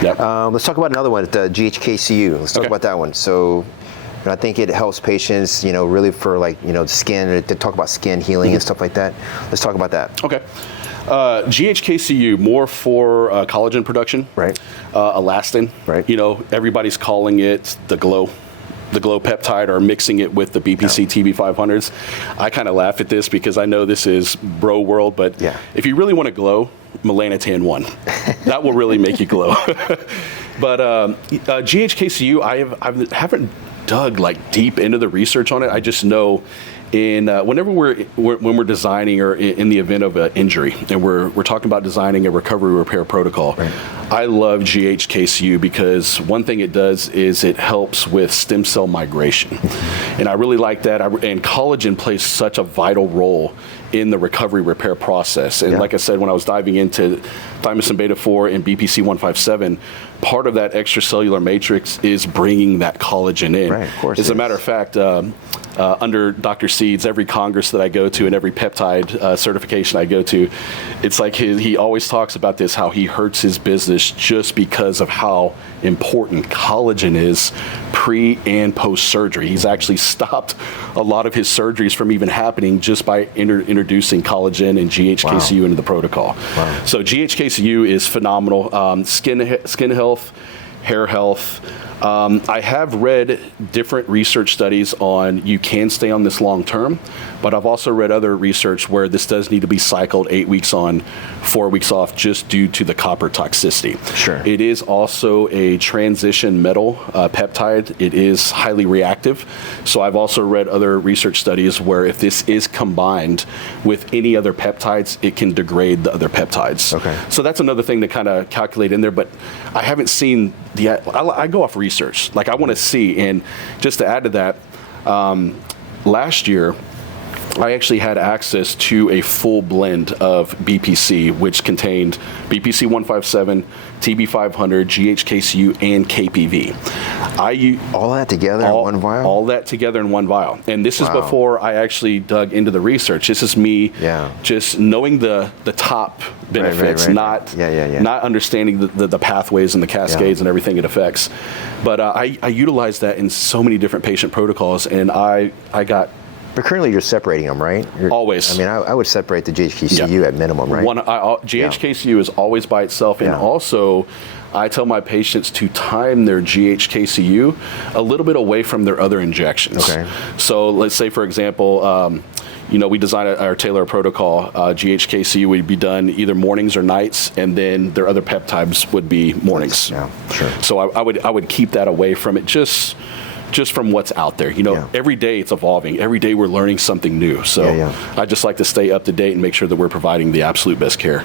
Yep. Let's talk about another one, the GHK-Cu. Let's talk about that one. So I think it helps patients, really for skin, to talk about skin healing and stuff like that. Let's talk about that. Okay. GHK-Cu, more for collagen production. Right. Elastin. Right. Everybody's calling it the glow peptide, or mixing it with the BPC TB500s. I kind of laugh at this because I know this is bro world, but if you really want to glow, melanotan 1. That will really make you glow. But GHK-Cu, I haven't dug deep into the research on it. I just know whenever we're designing, or in the event of an injury, and we're talking about designing a recovery repair protocol, I love GHK-Cu because one thing it does is it helps with stem cell migration. And I really like that. And collagen plays such a vital role in the recovery repair process. And like I said, when I was diving into thymosin beta-4 and BPC-157, part of that extracellular matrix is bringing that collagen in. Right, of course. As a matter of fact, under Dr. Seeds, every congress that I go to and every peptide certification I go to, it's like he always talks about this, how he hurts his business just because of how important collagen is pre and post surgery. He's actually stopped a lot of his surgeries from even happening just by introducing collagen and GHK-Cu into the protocol. Wow. So GHK-Cu is phenomenal. Skin health, hair health. I have read different research studies on you can stay on this long term, but I've also read other research where this does need to be cycled 8 weeks on, 4 weeks off, just due to the copper toxicity. Sure. It is also a transition metal peptide. It is highly reactive. So I've also read other research studies where if this is combined with any other peptides, it can degrade the other peptides. Okay. So that's another thing to kind of calculate in there, but I haven't seen I go off research. I want to see, and just to add to that, last year, I actually had access to a full blend of BPC, which contained BPC-157, TB500, GHK-Cu, and KPV. All that together in one vial? All that together in one vial. And this is before I actually dug into the research. This is me just knowing the top benefits, not understanding the pathways and the cascades and everything it affects. But I utilized that in so many different patient protocols, and I got... But currently you're separating them, right? Always. I mean, I would separate the GHK-Cu at minimum, right? GHK-Cu is always by itself, and also I tell my patients to time their GHK-Cu a little bit away from their other injections. Okay. So let's say, for example, we design our tailor protocol. GHK-Cu would be done either mornings or nights, and then their other peptides would be mornings. Yeah, sure. So I would keep that away from it, just from what's out there. Every day it's evolving. Every day we're learning something new. So I just like to stay up to date and make sure that we're providing the absolute best care.